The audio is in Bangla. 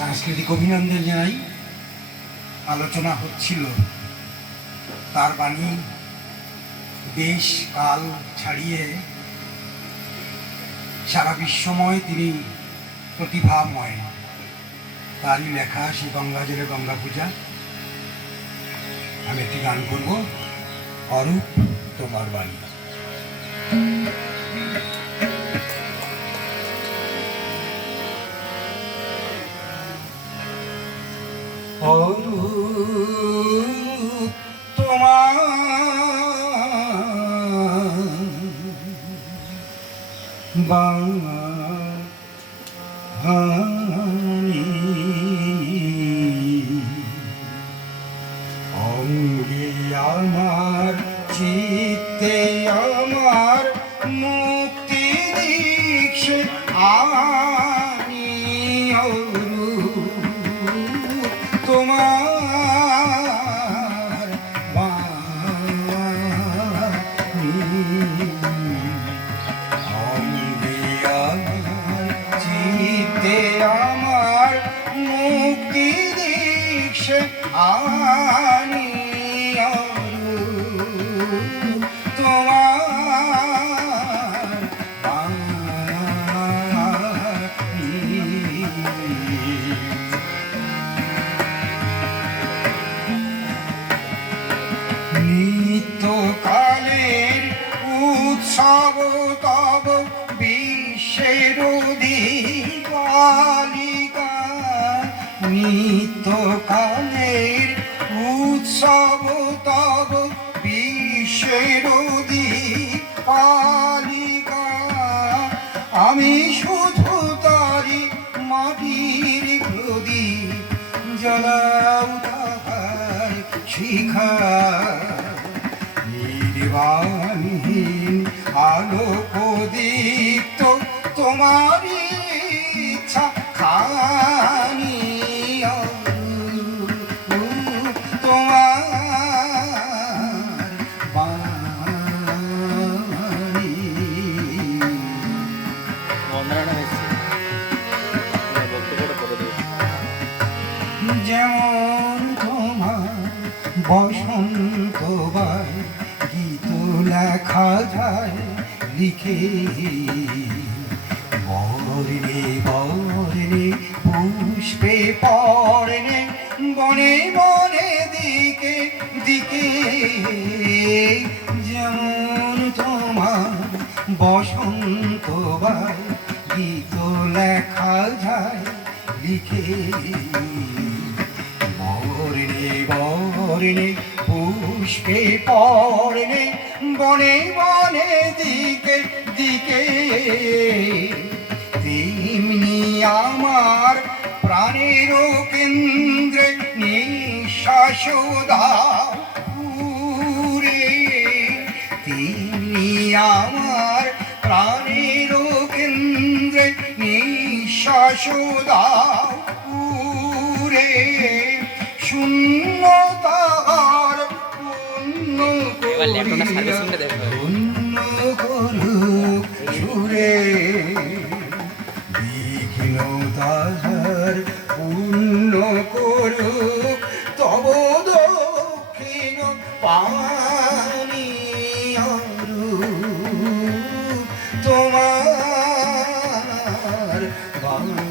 সাংস্কৃতিক অভিনন্দন জানাই। আলোচনা হচ্ছিল। তার বাণী দেশ কাল ছাড়িয়ে সারা বিশ্বময় তিনি প্রতিভাময়। তারই লেখা সে গঙ্গা জলে গঙ্গা পূজা। আমি একটি গান করব। অরূপ তোমার বাণী। তোমার বাণী অঙ্গে আমার চিত্তে আমার মুক্তি দীক্ষে আমি মুক্তি দীক্ষে আনি। নিত্যকালের উৎসব তব বিশ্বের নিত্যকালের উৎসব, তব বিশ্বের দিবালিকা আমি শুধু তারি মাটির প্রদীপ জ্বলাও তাহার শিখা। নির্বাণহীন আলোক বসন্ত গীত লেখা যায়, লিখে বর্ণে বর্ণে, পুষ্পে পর্ণে, বনে বনে দিকে দিকে। যেমন তোমার বসন্ত গীত লেখা যায়, লিখে বর্ণে বর্ণে পুষ্পে পর্ণে বনে বনে দিকে দিকে। তেমনি আমার প্রাণের কেন্দ্রে নিঃশ্বাস পুরে। তেমনি আমার প্রাণের কেন্দ্রে নিঃশ্বাস পুরে। পূর্ণ এবার ল্যাপটপটা সার্ভিসিংটা দেখো। পূর্ণ করুক সুরে তোমার বাণী